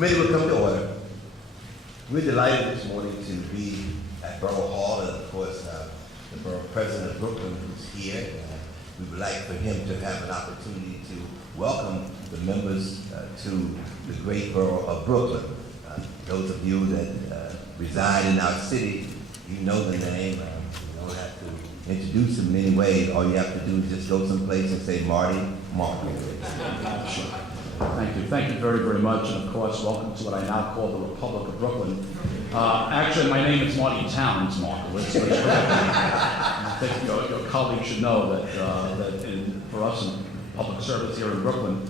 Committee will come to order. We're delighted this morning to be at Borough Hall, and of course, the Borough President of Brooklyn, who's here. We would like for him to have an opportunity to welcome the members to the great borough of Brooklyn. Those of you that reside in our city, you know the name. You don't have to introduce him in any way. All you have to do is just go someplace and say, Marty, Mark. Sure. Thank you very, very much, and of course, welcome to what I now call the Republic of Brooklyn. Actually, my name is Marty Towns Markowitz, but I think your colleagues should know that, for us in public service here in Brooklyn,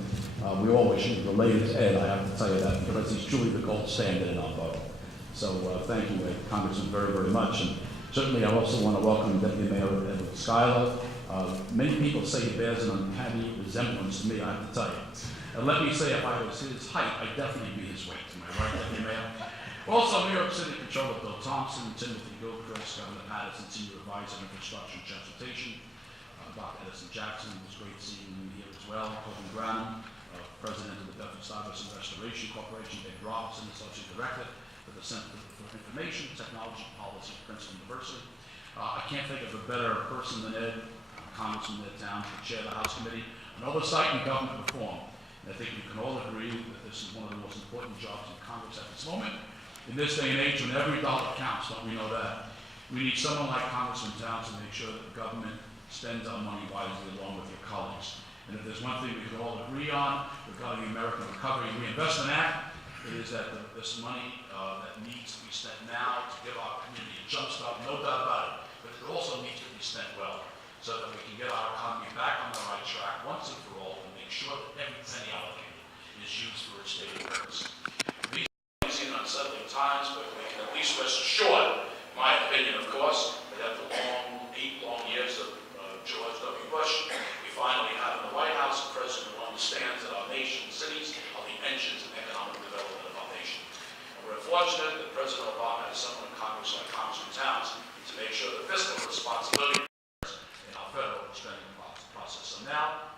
we always use the latest Ed. I have to tell you that because he's truly the gold standard in our borough. So thank you, Congressman, very, very much. And certainly, I also want to welcome Deputy Mayor Edward Schuyler. Many people say he bears an uncanny resemblance to me, I have to tell you. And let me say, if I was his height, I'd definitely be his weight. Am I right, Deputy Mayor? Also, New York City Controller Bill Thompson, Timothy Gilchrist, Governor Patterson, Senior Advisor on Infrastructure and Transportation, Dr. Edison Jackson, it was great seeing him here as well, Colton Branham, President of the Bedford-Stuyvesant Restoration Corporation, Dave Robinson, Associate Director for the Center for Information Technology Policy at Princeton University. I can't think of a better person than Ed, Congressman of the town, to chair the House Committee on Oversight and Government Reform. And I think we can all agree that this is one of the most important jobs in Congress at this moment. In this day and age, when every dollar counts, don't we know that? We need someone like Congressman Towns to make sure that the government spends our money wisely along with your colleagues. And if there's one thing we can all agree on regarding the American Recovery and Reinvestment Act, it is that this money that needs to be spent now to give our community a jump start, no doubt about it, but it also needs to be spent well so that we can get our economy back on the right track once and for all and make sure that every penny allocated is used for its stated purpose. These are seen unsettling times, but we can at least rest assured, my opinion, of course, that after 8 long years of George W. Bush, we finally have in the White House a president who understands that our nation's cities are the engines of economic development of our nation. And we're fortunate that President Obama has someone in Congress like Congressman Towns to make sure that fiscal responsibility in our federal spending process. So now,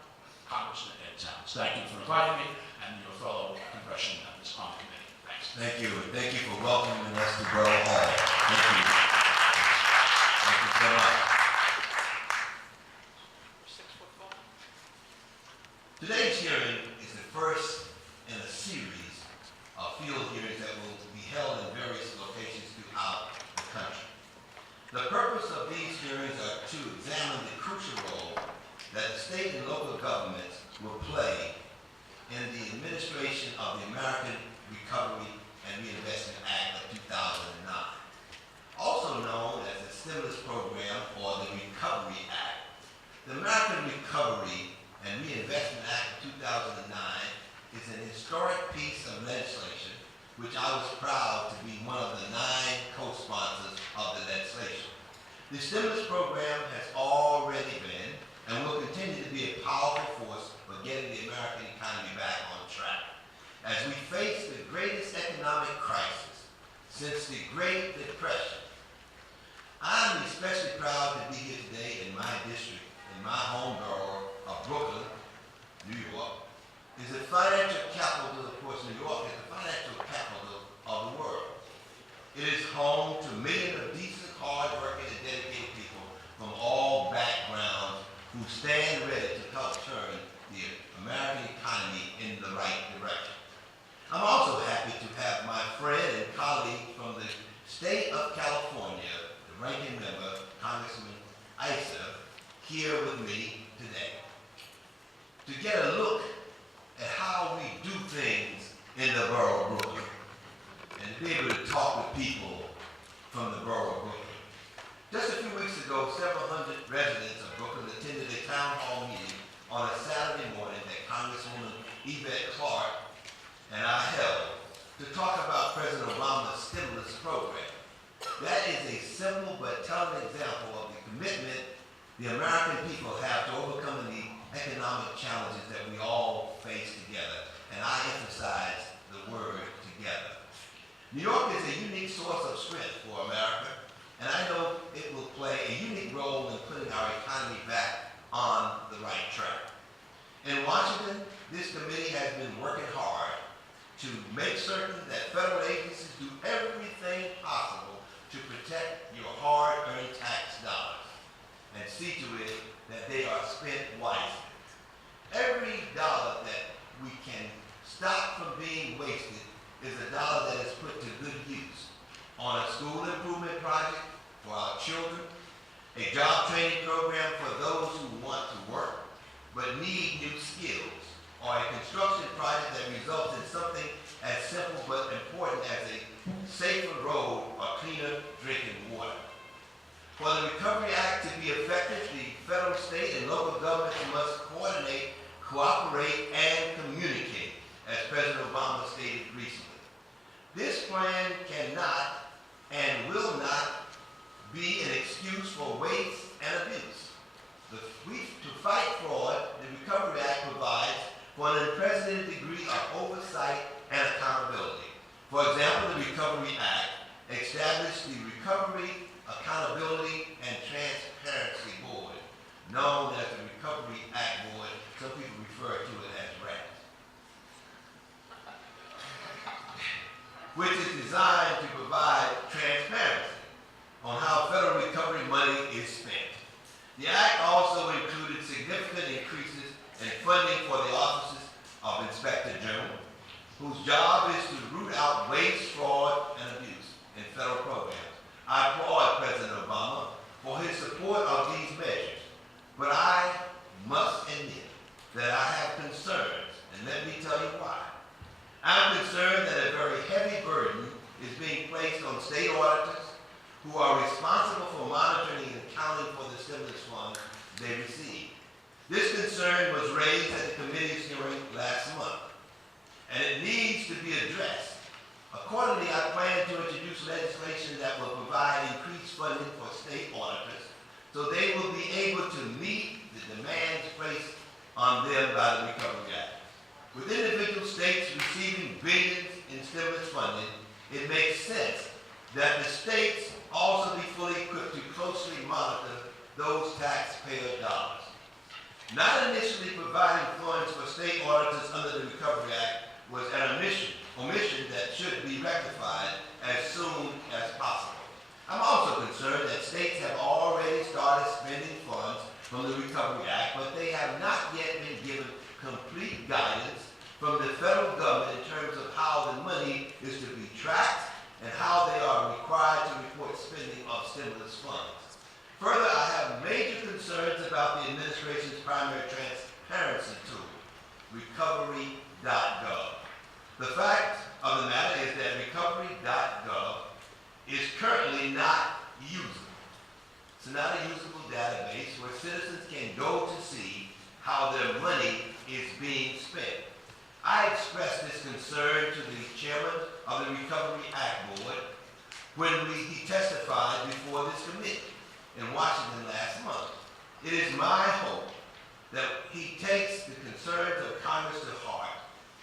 Congressman Ed Towns, thank you for inviting me and your fellow congressional members on the committee. Thanks. Thank you. Thank you for welcoming us to Borough Hall. Thank you. Thank you so much. Today's hearing is the first in a series of field hearings that will be held in various locations throughout the country. The purpose of these hearings are to examine the crucial role that the state and local governments will play in the administration of the American Recovery and Reinvestment Act of 2009, also known as the Stimulus Program or the Recovery Act. The American Recovery and Reinvestment Act of 2009 is an historic piece of legislation which I was proud to be one of the 9 co-sponsors of the legislation. The stimulus program has already been and will continue to be a powerful force for getting the American economy back on track. As we face the greatest economic crisis since the Great Depression, I'm especially proud to be here today in my district, in my home borough of Brooklyn, New York. Is the financial capital, of course, New York is the financial capital of the world. It is home to millions of decent, hard-working, and dedicated people from all backgrounds who stand ready to help turn the American economy in the right direction. I'm also happy to have my friend and colleague from the state of California, the ranking member, Congressman Issa, here with me today to get a look at how we do things in the borough of Brooklyn and to be able to talk with people from the borough of Brooklyn. Just a few weeks ago, several hundred residents of Brooklyn attended a town hall meeting on a Saturday morning that Congresswoman Yvette Clarke and I held to talk about President Obama's stimulus program. That is a simple but telling example of the commitment the American people have to overcoming the economic challenges that we all face together. And I emphasize the word together. New York is a unique source of strength for America, and I know it will play a unique role in putting our economy back on the right track. In Washington, this committee has been working hard to make certain that federal agencies do everything possible to protect your hard-earned tax dollars and see to it that they are spent wisely. Every dollar that we can stop from being wasted is a dollar that is put to good use on a school improvement project for our children, a job training program for those who want to work but need new skills, or a construction project that results in something as simple but important as a safer road or cleaner drinking water. For the Recovery Act to be effective, the federal, state, and local governments must coordinate, cooperate, and communicate, as President Obama stated recently. This plan cannot and will not be an excuse for waste and abuse. To fight fraud, the Recovery Act provides for an unprecedented degree of oversight and accountability. For example, the Recovery Act established the Recovery, Accountability, and Transparency Board, known as the Recovery Act Board. Some people refer to it as RAT, which is designed to provide transparency on how federal recovery money is spent. The Act also included significant increases in funding for the offices of Inspector General, whose job is to root out waste, fraud, and abuse in federal programs. I applaud President Obama for his support of these measures, but I must admit that I have concerns, and let me tell you why. I'm concerned that a very heavy burden is being placed on state auditors who are responsible for monitoring and accounting for the stimulus funds they receive. This concern was raised at the committee's hearing last month, and it needs to be addressed. Accordingly, I plan to introduce legislation that will provide increased funding for state auditors so they will be able to meet the demands placed on them by the Recovery Act. With individual states receiving billions in stimulus funding, it makes sense that the states also be fully equipped to closely monitor those taxpayer dollars. Not initially providing funds for state auditors under the Recovery Act was an omission that should be rectified as soon as possible. I'm also concerned that states have already started spending funds from the Recovery Act, but they have not yet been given complete guidance from the federal government in terms of how the money is to be tracked and how they are required to report spending of stimulus funds. Further, I have major concerns about the administration's primary transparency tool, recovery.gov. The fact of the matter is that recovery.gov is currently not usable. It's not a usable database where citizens can go to see how their money is being spent. I expressed this concern to the chairman of the Recovery Act Board when he testified before this committee in Washington last month. It is my hope that he takes the concerns of Congress to heart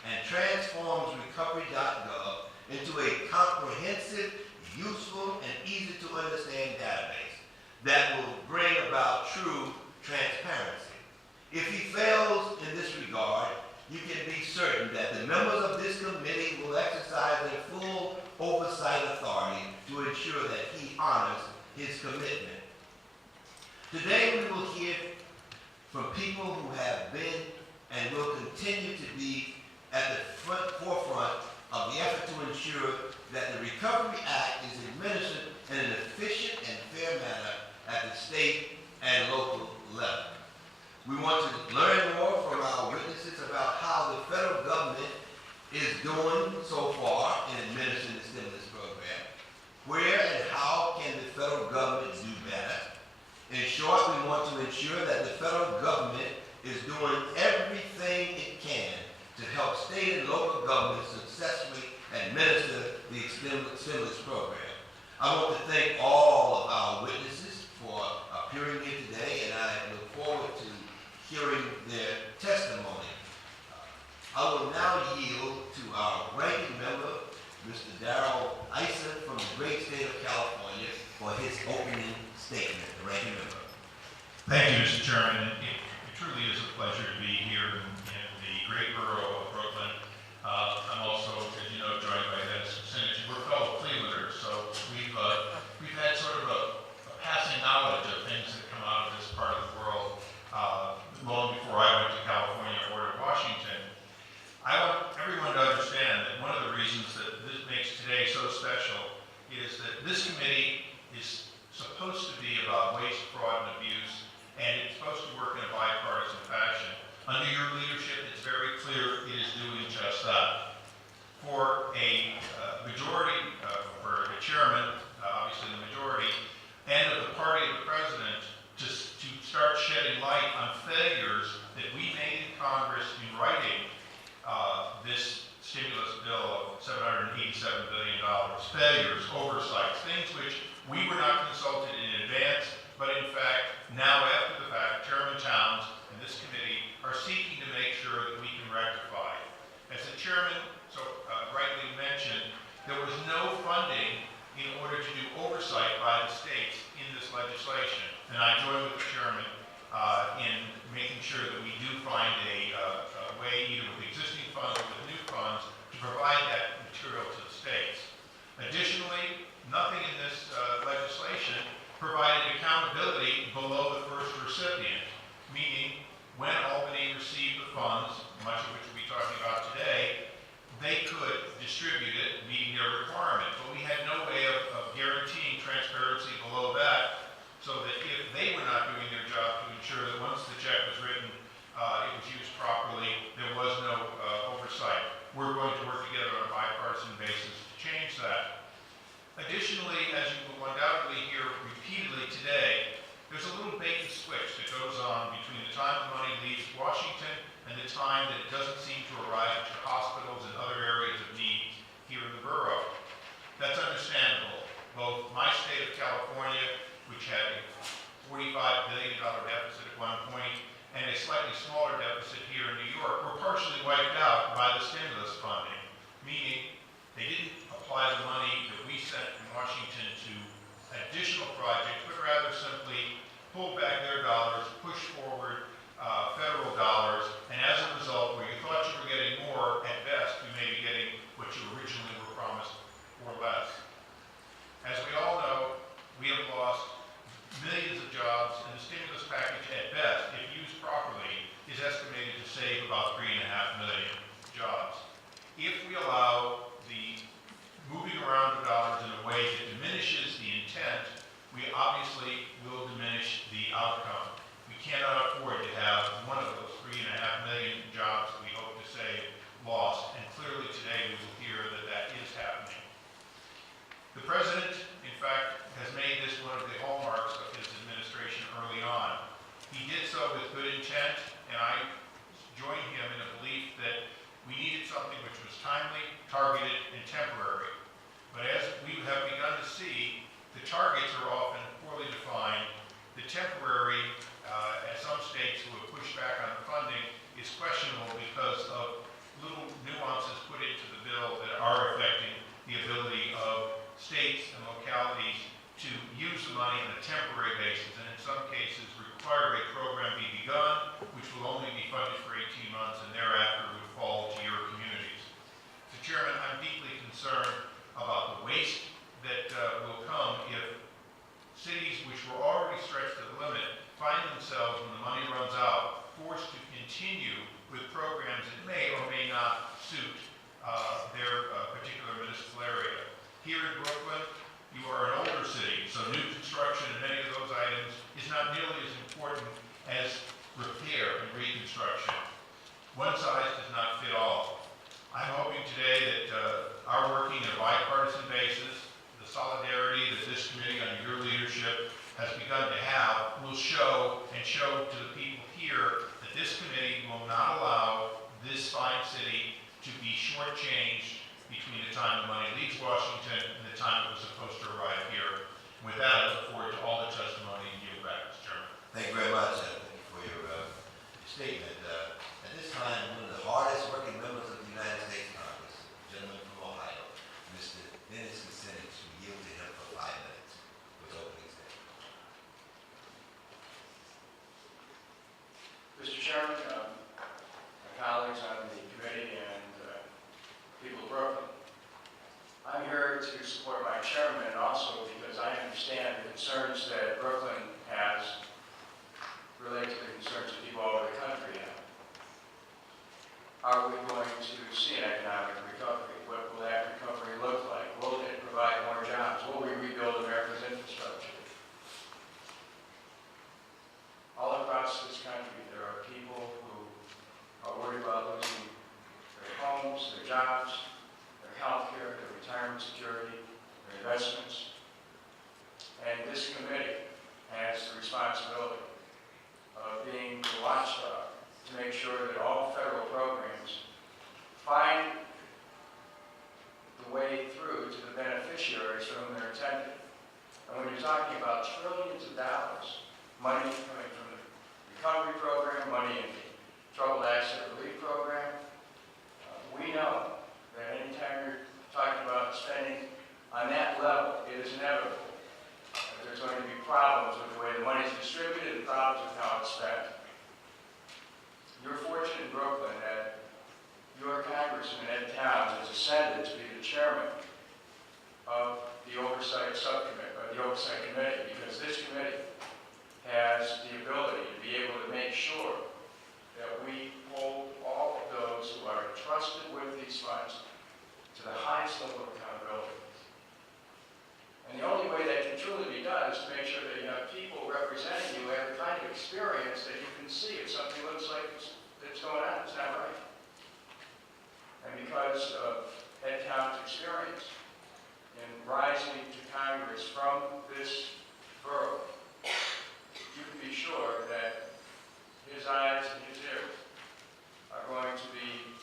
and transforms recovery.gov into a comprehensive, useful, and easy to understand database that will bring about true transparency. If he fails in this regard, you can be certain that the members of this committee will exercise their full oversight authority to ensure that he honors his commitment. Today we will hear from people who have been and will continue to be at the forefront of the effort to ensure that the Recovery Act is administered in an efficient and fair manner at the state and local level. We want to learn more from our witnesses about how the federal government is doing so far in administering the stimulus program. Where and how can the federal government do better? In short, we want to ensure that the federal government is doing everything it can to help state and local governments successfully administer the stimulus program. I want to thank all of our witnesses for appearing here today, and I look forward to hearing their testimony. I will now yield to our ranking member, Mr. Darrell Issa from the great state of California, for his opening statement. The ranking member. Thank you, Mr. Chairman. It truly is a pleasure to be here in the great borough of Brooklyn. I'm also for a majority, for a chairman, obviously the majority, and of the party of the president to start shedding light on failures that we made in Congress in writing this stimulus bill of $787 billion. Failures, oversights, things which we were not consulted in advance, but in fact, now after the fact, Chairman Towns and this committee are seeking to make sure that we can rectify. As the chairman so rightly mentioned, there was no funding in order to do oversight by the states in this legislation. And I join with the chairman in making sure that we do find a way, either with existing funds or with new funds, to provide that material to the states. Additionally, nothing in this legislation provided accountability below the first recipient, meaning when Albany received the funds, much of which we'll be talking about today, they could distribute it, meeting their requirement. But we had no way of guaranteeing transparency below that, so that if they were not doing their job to ensure that once the check was written, it was used properly, there was no oversight. We're going to work together on a bipartisan basis to change that. Additionally, as you will undoubtedly hear repeatedly today, there's a little bait and switch that goes on between the time the money leaves Washington and the time that it doesn't seem to arrive to hospitals and other areas of need here in the borough. That's understandable. Both my state of California, which had a $45 billion deficit at one point, and a slightly smaller deficit here in New York, were partially wiped out by the stimulus funding, meaning they didn't apply the money that we sent from Washington to additional projects, but rather simply pull back their dollars, push forward federal dollars, and as a result, where you thought you were getting more, at best, you may be getting what you originally were promised or less. As we all know, we have lost millions of jobs, and the stimulus package, at best, if used properly, is estimated to save about 3.5 million jobs. If we allow the moving around of dollars in a way that diminishes the intent, we obviously will diminish the outcome. We cannot afford to have one of those 3.5 million jobs that we hope to save lost, and clearly today we will hear that that is happening. The President, in fact, has made this one of the hallmarks of his administration early on. He did so with good intent, and I join him in a belief that we needed something which was timely, targeted, and temporary. But as we have begun to see, the targets are often poorly defined. The temporary, as some states who have pushed back on the funding, is questionable because of little nuances put into the bill that are affecting the ability of states and localities to use the money on a temporary basis, and in some cases require a program be begun, which will only be funded for 18 months, and thereafter would fall to your communities. So, Chairman, I'm deeply concerned about the waste that will come if cities which were already stretched to the limit find themselves, when the money runs out, forced to continue with programs that may or may not suit their particular municipal area. Here in Brooklyn, you are an older city, so new construction and many of those items is not nearly as important as repair and reconstruction. One size does not fit all. I'm hoping today that our working on a bipartisan basis, the solidarity that this committee under your leadership has begun to have, will show to the people here that this committee will not allow this fine city to be shortchanged between the time the money leaves Washington and the time it was supposed to arrive here. With that, I look forward to all the testimony and yield back, Mr. Chairman. Thank you very much for your statement. At this time, one of the hardest working members of the United States Congress, a gentleman from Ohio, Mr. Dennis Kucinich, who yield to him for 5 minutes with opening statement. Mr. Chairman, my colleagues on the committee and people of Brooklyn, I'm here to support my chairman and also because I understand the concerns that Brooklyn has related to the concerns that people all over the country have. Are we going to see an economic recovery? What will that recovery look like? Will it provide more jobs? Will we rebuild America's infrastructure? All across this country, there are people who are worried about losing their homes, their jobs, retirement security, their investments. And this committee has the responsibility of being the watchdog to make sure that all federal programs find the way through to the beneficiaries for whom they're intended. And when you're talking about trillions of dollars, money coming from the recovery program, money in the troubled asset relief program, we know that anytime you're talking about spending on that level, it is inevitable that there's going to be problems with the way the money is distributed and problems with how it's spent. You're fortunate in Brooklyn that your Congressman, Ed Towns, has ascended to be the chairman of the Oversight Subcommittee, or the Oversight Committee, because this committee has the ability to be able to make sure that we hold all of those who are entrusted with these funds to the highest level of accountability. And the only way that can truly be done is to make sure that you have people representing you who have the kind of experience that you can see if something looks like it's going on, it's not right. And because of Ed Towns' experience in rising to Congress from this borough, you can be sure that his eyes and his ears are going to be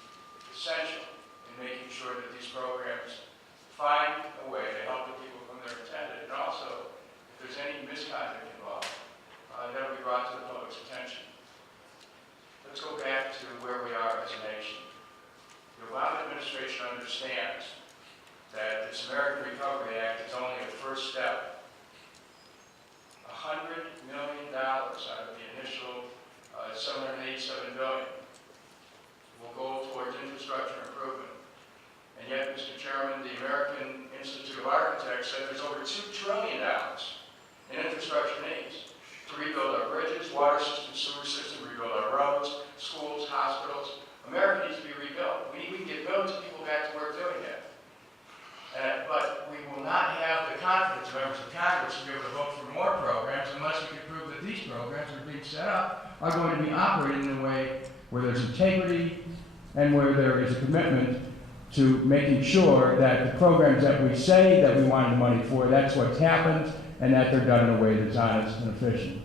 essential in making sure that these programs find a way to help the people whom they're intended, and also, if there's any misconduct involved, that'll be brought to the public's attention. Let's go back to where we are as a nation. The Obama administration understands that this American Recovery Act is only a first step. $100 million out of the initial $787 billion will go towards infrastructure improvement. And yet, Mr. Chairman, the American Institute of Architects said there's over $2 trillion in infrastructure needs to rebuild our bridges, water system, sewer system, rebuild our roads, schools, hospitals. America needs to be rebuilt. We can get millions of people back to work doing that. But we will not have the confidence of members of Congress to be able to vote for more programs unless we can prove that these programs that are being set up are going to be operated in a way where there's integrity and where there is a commitment to making sure that the programs that we say that we wanted the money for, that's what's happened, and that they're done in a way that's honest and efficient.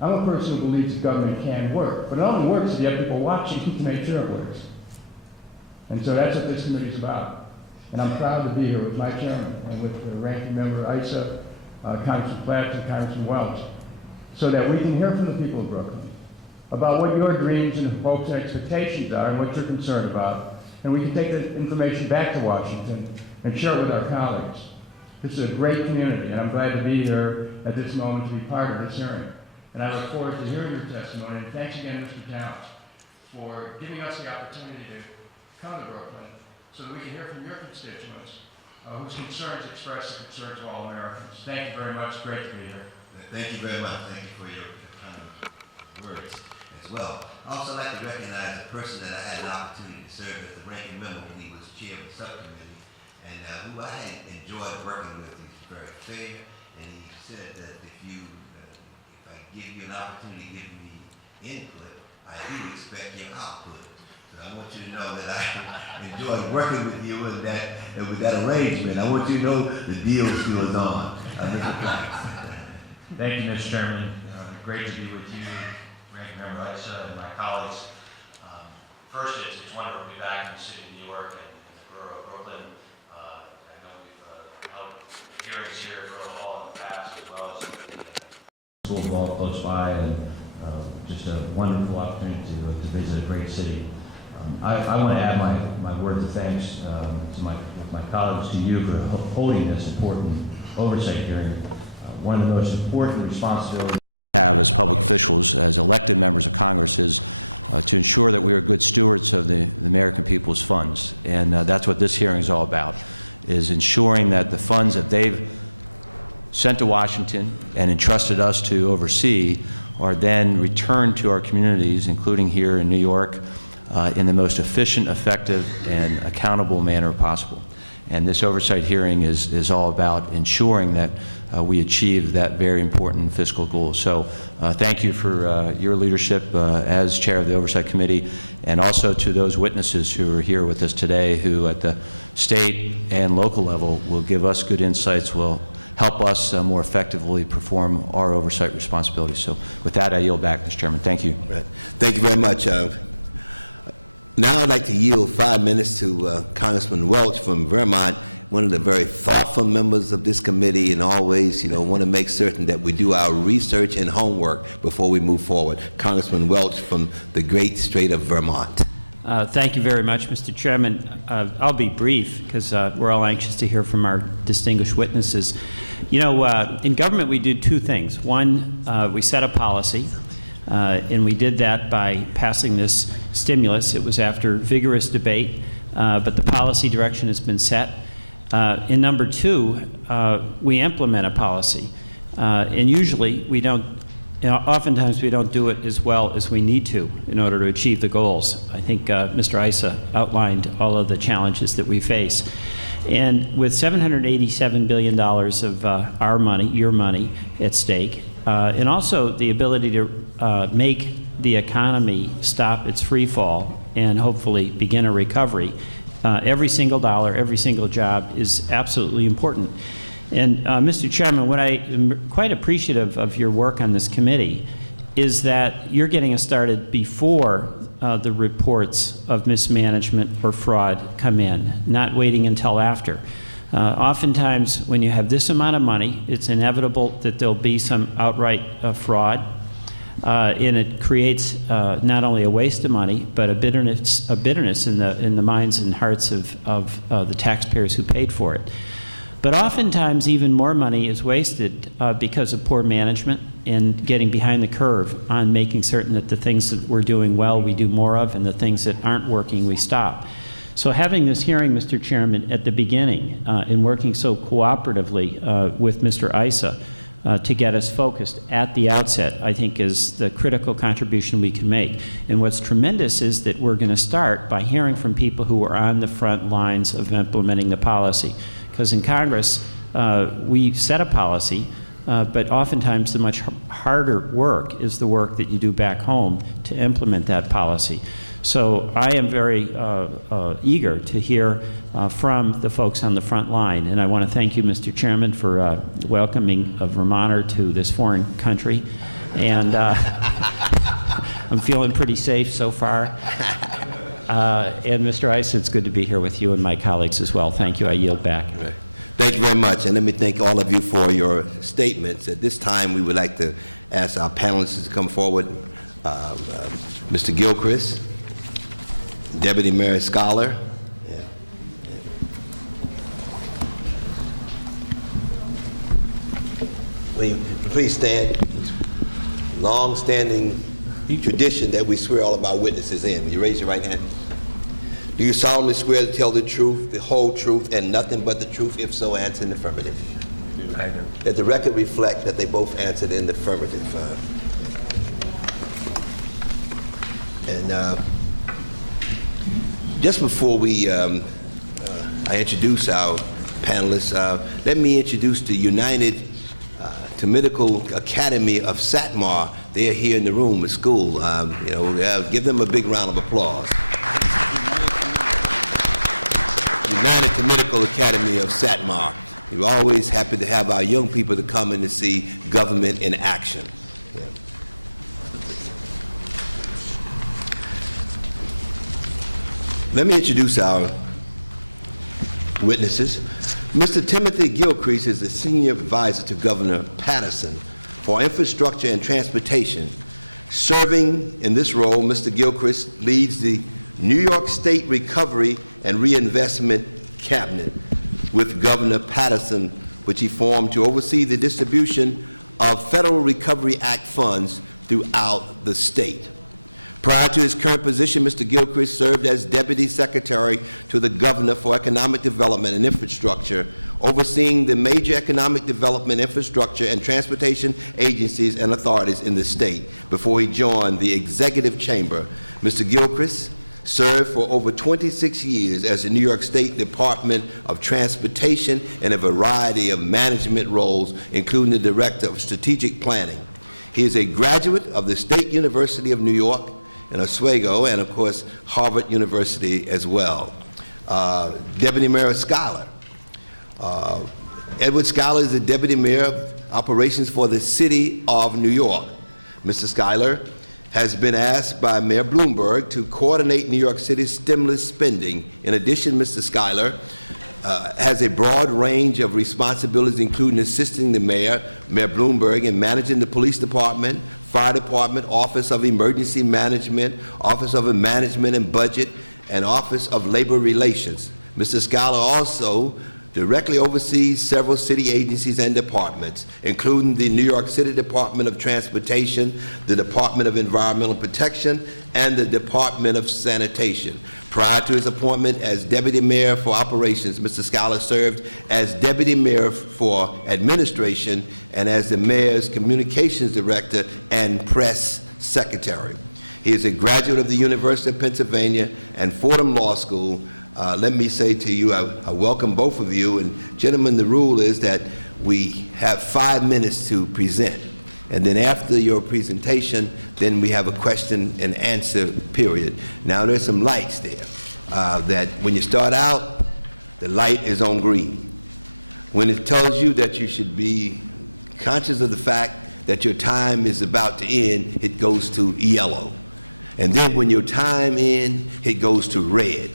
I'm a person who believes that government can work, but it only works if you have people watching to make sure it works. And so that's what this committee is about. And I'm proud to be here with my chairman and with the ranking member, Issa, Congressman Platts, and Congressman Welch, so that we can hear from the people of Brooklyn about what your dreams and hopes and expectations are and what you're concerned about. And we can take that information back to Washington and share it with our colleagues. This is a great community, and I'm glad to be here at this moment to be part of this hearing. And I look forward to hearing your testimony. And thanks again, Mr. Towns, for giving us the opportunity to come to Brooklyn so that we can hear from your constituents whose concerns express the concerns of all Americans. Thank you very much. Great to be here. Thank you very much. Thank you for your kind words as well. I'd also like to recognize a person that I had an opportunity to serve as the ranking member when he was chair of the subcommittee, and who I had enjoyed working with. He's very fair, and he said that if I give you an opportunity to give me input, I do expect your output. So I want you to know that I enjoyed working with you and with that arrangement. I want you to know the deal still is on. Mr. Platts. Thank you, Mr. Chairman. Great to be with you, Ranking Member Issa, and my colleagues. First, it's wonderful to be back in the city of New York and in the borough of Brooklyn. I know we've held hearings here at Borough Hall in the past, as well as the school ball close by, and just a wonderful opportunity to visit a great city. I want to add my words of thanks with my colleagues to you for holding this important oversight hearing. One of the most important responsibilities we have as public officials, as elected members of Congress, is to ensure that we are good stewards of the American people's funds. And that's what this hearing is all about, is ensuring that the funds that they've sent to Washington and entrusted us to oversee are then returned to our communities, including here in New York, in the most efficient, effective, and accountable manner possible. And this oversight hearing is all about ensuring that we achieve that very important fiscal goal. So thank you for your leadership as chair of the Oversight Committee, and also to those witnesses who are here with us today who at the state and local level will give us good insights, will help us more effectively perform our oversight responsibilities. So with that, I yield back, Mr. Chairman. Thank you. Right. Thank you very much. Now I'd like to yield 5 minutes to Congressman Welch from Vermont, one of the very thoughtful members of this committee, and always, want to make certain that we do our research and homework before we move forward. Congressman Welch from the great state of Vermont. Thank you very much, Mr. Chairman. I'll be brief because we're all anxious to hear from our distinguished witnesses. In government we do two things. One, we set a policy, and we did that by passing this stimulus. It was after vigorous debate, but the policy direction has been set. And number two, we implement a policy. And usually we don't, oftentimes we don't do it as well as we need to in order to achieve the goals. I think Mr. Issa outlined all of the challenges that we face. And with $787 billion of our money, your money, at stake, and also the ability to make the economy stop its free fall and hopefully begin a recovery, every single dollar, every single job is absolutely important. And Mr. Chairman, what I am quite appreciative of your work on this committee is that you're getting us started before the reports of mismanagement or fraud come in, not waiting until after. Oftentimes, when you have this amount of money, it's inevitable that there'll be some outright fraud, and it creates not only a waste of money, but a bitterness in the minds and hearts of the taxpayers who paid for it. But oftentimes, even more money is wasted because of poor management and getting behind the curve on making certain that the things that we're doing well, we do more of, and the things that aren't working, we stop. So having this hearing, Mr. Chairman, at the beginning, and working so cooperatively with Mr. Issa to get us focused at the outset, I think is the critical contribution we can make. And what's tremendous is that we're going to start by hearing from people who are on the front lines of implementing the policy. Because in Congress, we set a policy, but oftentimes the much harder work is the work that you do back home to implement that policy. So I am very eager to hear from the folks on the front line. And I want to thank you, Mr. Chairman, for welcoming a Vermonter to this foreign country. And I'm feeling pretty safe so far. And Mr. Issa, it's good to be here with you and my colleagues as well. Thank you. I yield back. Right. Thank you very much. And let me thank all of you for your statements. At this time, we would like to ask our panelists to come forward. Mr. Gilchrist, Deputy Mayor Scholar. Will you please stand? Long-standing tradition that we swear all of our witnesses in. Will you raise your right hand? Do you solemnly swear to tell the truth, the whole truth, and nothing but the truth? If so, answer in the affirmative. I do. Let the record reflect that they both answered in the affirmative. And just before I introduce our panelists, let me introduce the United Medical Academy of Satmar. They're here in the room at school. Give them a big round of applause. United Medical Academy of Satmar. We're always happy to have our young people to come in to see government in action. Yeah. Let me introduce our witnesses. Mr. Timothy Gilchrist is the Senior Advisor to Governor Patterson for Infrastructure and Transportation. Serving in this role, Mr. Gilchrist leads the New York State Recovery and Reinvestment Cabinet with Governor Patterson, which he formed to oversee the distribution of Federal Recovery Act funds throughout the state. Prior to his current position, Mr. Gilchrist served as Deputy Secretary to the Governor for Economic Development and Infrastructure, overseeing the major economic development, infrastructure, and transportation agencies and authorities in the state before he joined the Executive Chamber. Mr. Gilchrist served for over 26 years as the New York State Department of Transportation in a variety of management roles, including the Director of Strategic Planning. He is a graduate of the State University of New York in Oswego and, of course, Harvard University as well. Deputy Mayor Schuyler. Edward Schuyler is the Deputy Mayor of Operations for the City of New York. Mr. Schuyler has been asked by Mayor Bloomberg to coordinate New York City's stimulus spending. In addition, Mr. Schuyler has a broad range of responsibilities, including assisting the Mayor Bloomberg, in managing the police department, fire department, Office of Emergency Management, Office of Management and Budget, and Office of Labor Relations. Mr. Schuyler also directly oversees several city agencies and departments, including the New York City Department of Transportation, the Department of Environmental Protection, and the Department of Sanitation. Prior to his appointment as Deputy Mayor for Operations, Mr. Schuyler served as Deputy Mayor for Administration and as the Mayor's Communications Director and Press Secretary. He is a graduate of the University of Pennsylvania and Fordham Law School. Let me say to you, I welcome both of you, and gentlemen, the rule is that we have 5 minutes to present, and then after your presentation, then we have a question and answer period. Now there's some lights there, that when you start out, the light is on green. When it tells you that you should be conscious of the fact that your time is about to end, it goes to yellow. And then when your time ends, it goes to red.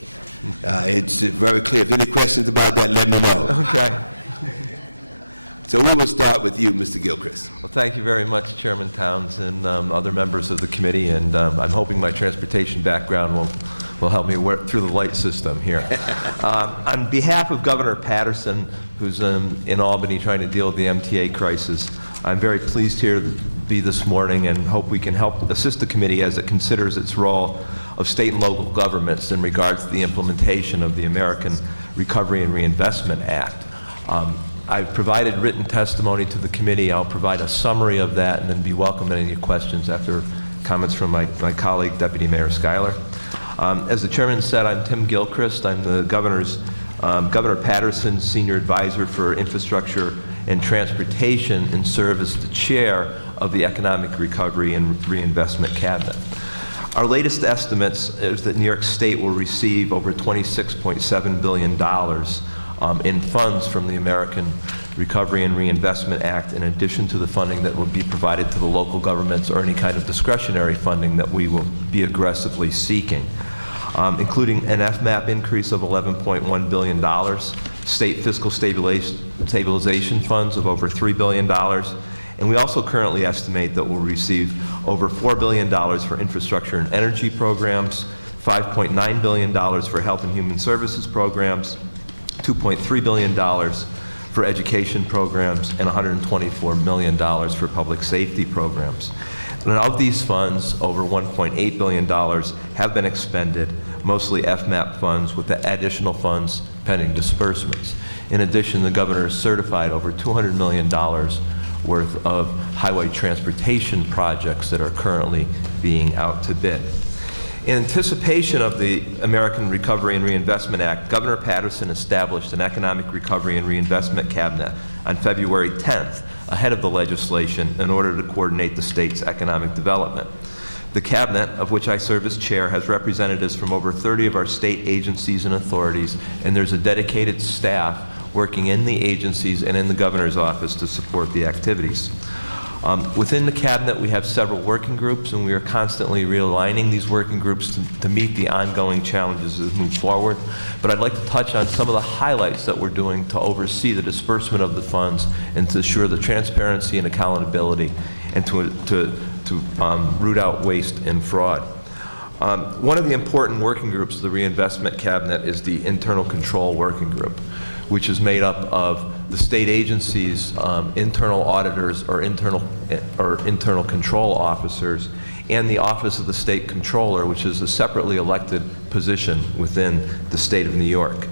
It's very clear. If any questions about that, let me know. Okay. So we will start with you, Mr. Gilchrist. Well, thank you very much, Chairman Towns and other members of the committee, and I'm hoping my transportation background will help me work through the light system here. On behalf of Governor Patterson, who's in Albany trying to deal with the MTA crisis, I'm very pleased here to be this morning and hope we can help assist the committee as it considers its role of state and local governments in regards to the implementation of the American Recovery and Reinvestment Act. I've provided written testimony to the committee. I'll provide a summary of that and then be welcome to any questions after comments from my colleague, Deputy Mayor Schuyler. As the chairman said, I'm Tim Gilchrist. I'm the Governor Patterson's Senior Advisor for Infrastructure and Transportation and serve as the chair of the Economic Recovery and Reinvestment Cabinet. Our latest estimates is that New York State will receive over $26.7 billion in funds from the American Recovery and Reinvestment Act, in addition to the funding that will be provided to the local governments or any kind of discretionary funding that we will be aggressively seeking, including an FMAP increase of $11.1 billion, state fiscal stabilization funds of over $3 billion, and we also currently estimate that we'll receive over $4 billion for infrastructure and energy programs, $5.9 billion for health and human services programs, $2.3 billion for education programs, and $124 million for public safety programs. And of these funds, over $1.8 billion have been expended, mostly FMAP funds, with the additional funds pending disbursements. In addition, the governor has certified over $200 million worth of highway transportation projects that are currently being out to bid. In anticipation of the American Recovery and Reinvestment Act, Governor Patterson established an Economic Recovery and Reinvestment Cabinet on February 10th, ahead of the legislation, in order to coordinate the state's economic development. The Cabinet, of which I serve as chair, has representatives from over 30 of our state agencies and authorities, and there's a dedicated staff working in the agencies and in the governor's office to support the activities. Within the cabinet, we have several working groups, and we are constantly realigning these working groups to meet the ongoing challenges as we move forward. But I'd like to touch on some of the highlights that we're doing to oversee the disbursement of the funds and to ensure the transparency and accountability, and to root out waste and fraud. One of the important working groups of the Reinvestment Cabinet is the Internal Control Working Group, which is made up of the state agencies, internal auditors or internal control officers, and the Office of the State Controller, which is a separately elected position within the state of New York.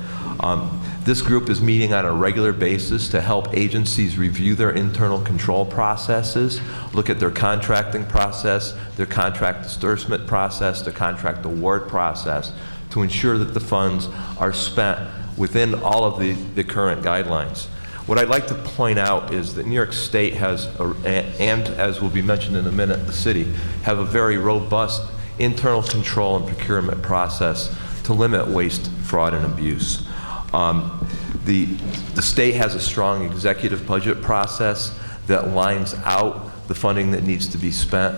This group is meeting on a regular basis to help agencies review their internal control processes, look at their contracting process, their contract disbursement process, their contract award process, to ensure that the funds are spent within all of the current guidelines. What I'd like to point out is that New York State has, and as will be mentioned in a minute, the city, have a very robust internal control and procurement process to limit waste, fraud, and abuse. The state has a strong executive budget process that lines out the funding that needs to be spent.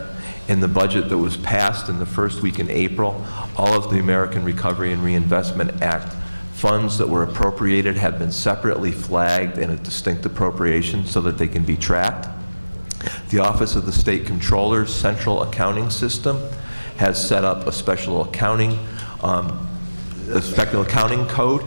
In the budget that was passed in the first week in April, all of the American Recovery and Reinvestment Act funds that were appropriated have been separately flagged in a distinct appropriation so that they can be tracked. The Office of the State Comptroller's Central Accounting System has set up a special accounting code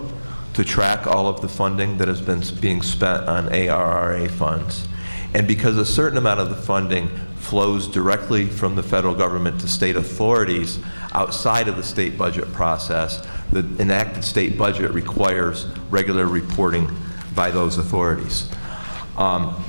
to track all of the funding that has been being spent on ARRA funds. And because a certain amount of the funding flows directly from the federal government to state authorities outside of the state budget process, the enacted state budget requires regular reporting by those authorities.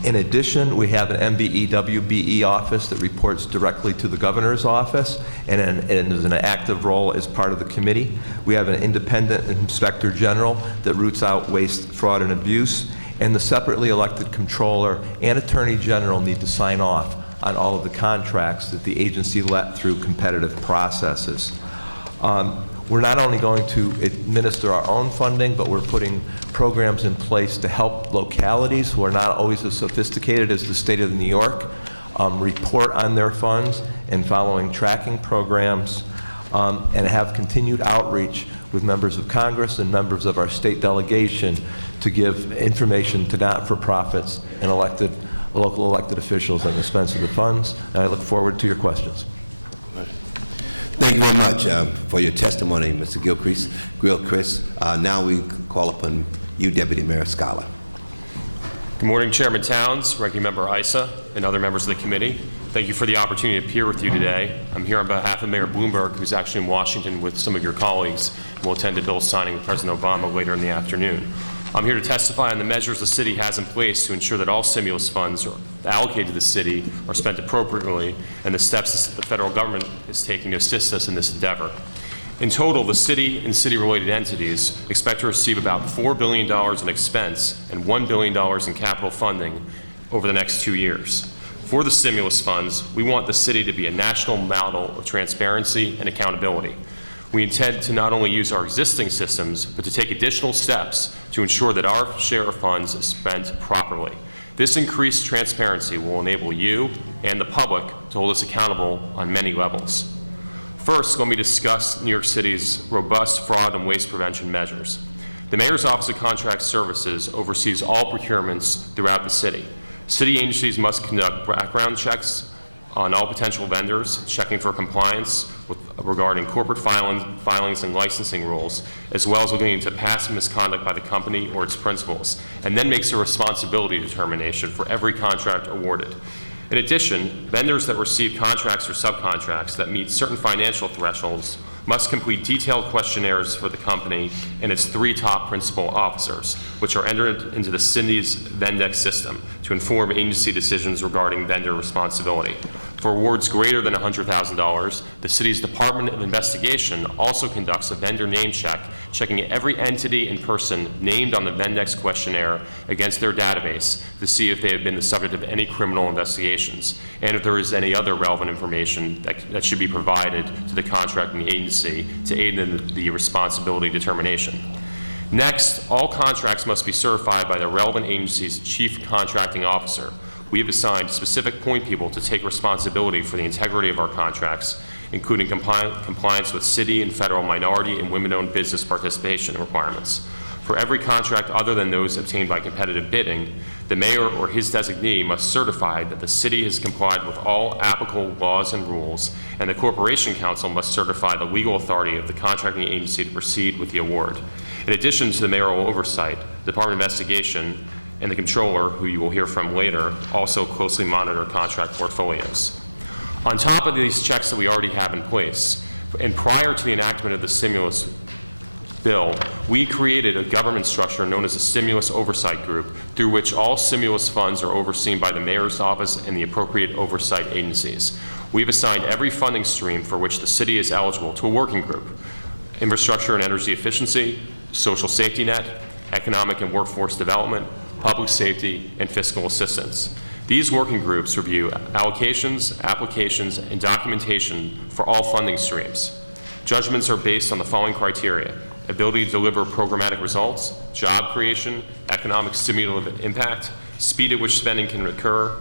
In addition, we have an MBEWBE office that reports directly to the governor's office and is an active role as part of the committee. We have an independent inspector general that roots out waste, fraud, and abuse. And the separately elected comptroller and attorney general need to sign off on all of the contracts that the agency let through competitive processes. We're not only going to administer our own funding, but we're putting programs in place to help localities who are not always as sophisticated as the state of New York report on their funds and following tracking programs and have continued outreach with members of Congress and members of our state delegation to give information to not-for-profits and local elected officials on the expense of the funds. And I look forward to your questions. Thank you very much for your testimony, Mr. Gilchrist. Now we call upon you, Deputy Mayor Scala. Good morning, Chairman Towns, Ranking Member Issa, and other members of the committee. Thank you for the opportunity to appear with you today. I'm here on behalf of Mayor Bloomberg, who's actually in Washington with some of your colleagues, and will attend a bill signing with President Obama later in the afternoon. I'm here to testify on the measures the city has in place to ensure that all stimulus funds allocated to the city are spent appropriately, and the steps the federal government is taking to assist us in this endeavor. In total, the city and city-related entities expect to receive about $4 billion in expense and $1 billion in capital funding over the next 2 years. For the stimulus funds, we want the city to be a national model of transparency and accountability. We intend to not only use our existing systems, but to take additional steps to ensure that our share of funds is spent properly. This increased transparency will enable you and the public to hold us accountable on many levels. First, let me discuss New York City's robust fraud and waste prevention measures. The Mayor's Office of Contract Services oversees all procurements throughout the city. City agencies must conduct background checks on all potential vendors, checking for compliance regarding corporate filings and licensing rules, as well as looking into past misconduct by the company or its principals, and then makes a responsibility determination for every contract awarded. In addition, vendors that receive contracts or subcontracts that meet certain financial thresholds must complete detailed questionnaires for the company and its 3 top principal officers, which are entered into the city's Vendex system to inform agency decisions regarding vendor responsibility. For awards greater than $100,000, the city's Department of Investigation also conducts a vendor name check, checking every entity and person named on the Vendex questionnaire against their database to see if they have been the subject of any criminal investigations, and if there is any other relevant information that should be provided to the contracting agency to aid in the responsibility determination. Next, all contracts must be certified by the relevant agency's chief contracting officer. We have assigned specific point people to take responsibility for the integrity of our contracts, including compliance with city and federal minority and women-owned business participation requirements. For every contract other than those obtained by competitive bidding, the mayor or his designee must certify that the city has complied with all applicable laws and rules, and the Corporation Council must certify the legal authority of the contracting agency to proceed with the award. In addition to the mayoral oversight, the Department of Investigation and the Comptroller, who you will hear from later, also closely monitor contract portfolios. On top of these checks that we already have in place, and prior to the enactment of the stimulus bill, we created a government structure known as a Stimulus Oversight Group, through which all stimulus funds are overseen by the mayor's office and the appropriate oversight agencies. We've assigned every funding stream for which the city is eligible to a working group: infrastructure and energy efficiency, social safety net, economic and workforce development, public safety, and fiscal assistance. These working groups review allocations, applications, and documentation for all funding streams. Judgments are based on the following criteria: ability to deliver programmatic results, job creation, economic stimulative impact, speed at which spending can occur,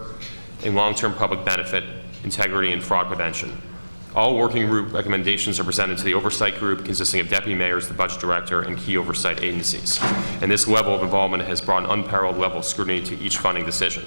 and long-term public benefit, integrity, and fraud prevention. All working group recommendations are presented to the Oversight Group, consisting of deputy mayors, the budget director, and key oversight agencies. And this level of involvement has brought an unparalleled level of scrutiny to each funding decision.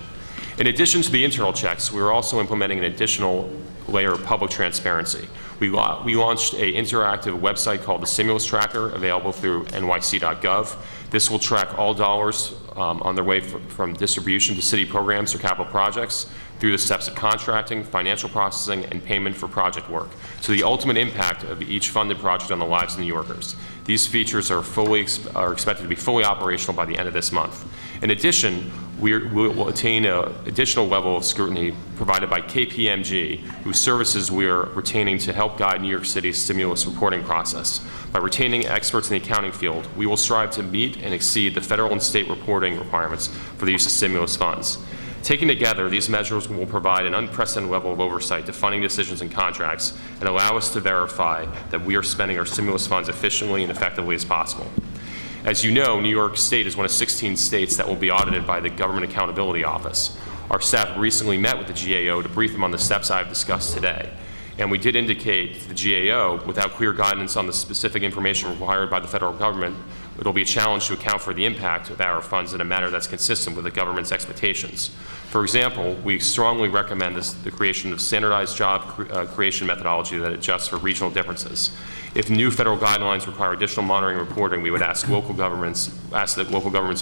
In addition to the internal checks, we are also implementing an additional layer of public transparency. We launched an interactive website called the Stimulus Tracker, available through nyc.gov. This will track all dollars on their way from distribution to city programs or capital projects, through the steps of contracting, financial processing, and payment for project work, to the ultimate impact of each funded project on the lives of New Yorkers. These features are expected to be fully operational by the end of this month. In addition, we will attain an additional level of scrutiny provided by KPMG, whose services we are retaining to help guide New York City's stimulus reporting process. By retaining experts in the accounting field, we will strive to meet and exceed the federal and state reporting requirements for the use of stimulus funds. Taken together, these measures will provide an unprecedented level of oversight to funding decisions and contracts and allow us to verify that we are spending our stimulus funds efficiently and effectively as possible. As you know, New York State is one of 16 states that will be audited by the Government Accountability Office. Our staff recently met with the GAO to brief them on the steps I've discussed today. And we did indicate to the GAO, without clear guidance on the specific information required by the federal government, it will be a challenge to account for the impact of our funds in a manner that's consistent with the government's expectations. For example, we strongly recommend the creation of standardized job creation methodology that adjusts for regional differences. If new federal guidelines require additional monitoring and reporting, we would ask that local governments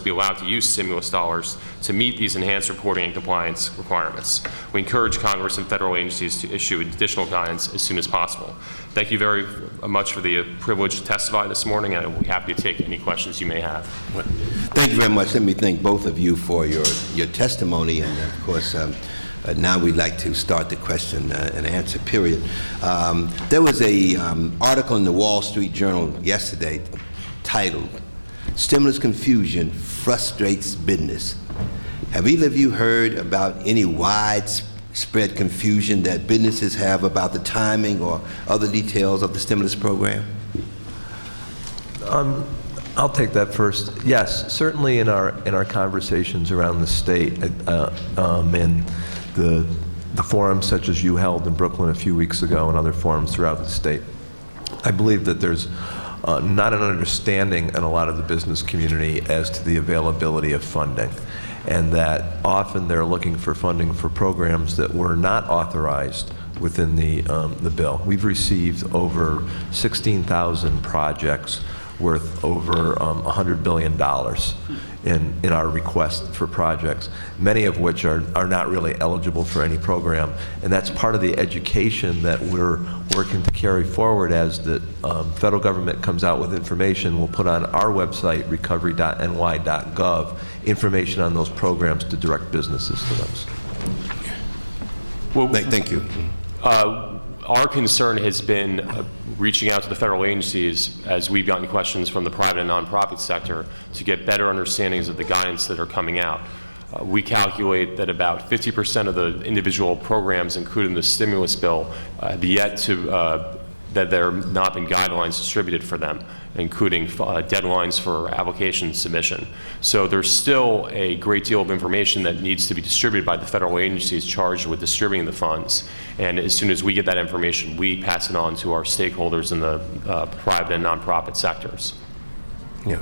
be allowed to use stimulus dollars to meet these enhanced reporting and compliance requirements. We encourage Congress and federal agencies to issue additional guidance as soon as possible. Thank you very much for the privilege to testify this morning, and I will be happy to take any questions you may have. Thank you very much. Let me thank both of you for your testimony, and of course, now we'd like to start the question and answer period. There was a article in the Wall Street Journal yesterday titled, "Stimulus Confusion Frustrates Business." Have either of you heard about any widespread confusion that businesses have about the timing or other details of the stimulus program? I'll take that first. Yes, certainly in our conversations around the state and the forums such as you held in Brooklyn a few weeks ago and other forums throughout the state, I believe that there's not an understanding in a lot of the business community as to the availability of funding, and that often they're looking for funding for programs that were not authorized within the bill. We've received over 16,000 projects worth over $100 billion in our request for projects, many of which are not really eligible for any program. And that's part of the education that we're working to carry forward as the federal government comes out with information. We'll put on our website, recovery.ny.gov, information on those programs to direct businesses to those. Well, Thank you. Our concern has been reaching out to the federal agencies as we've gotten questions from the private and nonprofit sector to get better understandings of the guidance that are coming out. We calculate that about 50% of the individual programs included in the stimulus bill have yet to, that there have not been guidelines distributed for them, including deadlines for application submission. So there's still a great deal of information that needs to be distributed by the federal agencies charged with distributing the funds. And as soon as we get that information, we pass it on to our stakeholders in the private and nonprofit sectors. Yeah.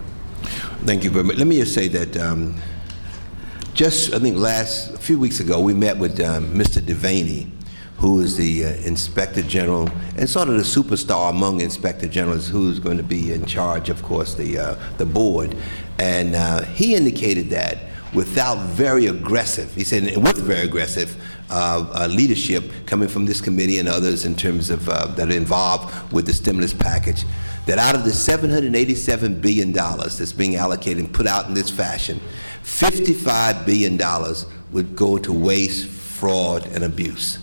Thank you very much. Let me just say that I think a few weeks ago, we met with Mr. Devaney, who is the Inspector General and sort of the superstar among Inspector Generals, who's going to be in charge, of course, the board. And he indicated that without very aggressive, he said with very aggressive leadership coming from this committee and others in terms of that are involved with the stimulus package, that out of the $787 billion that's being allocated and put out in this fashion, $55 billion would go to waste, fraud, and abuse.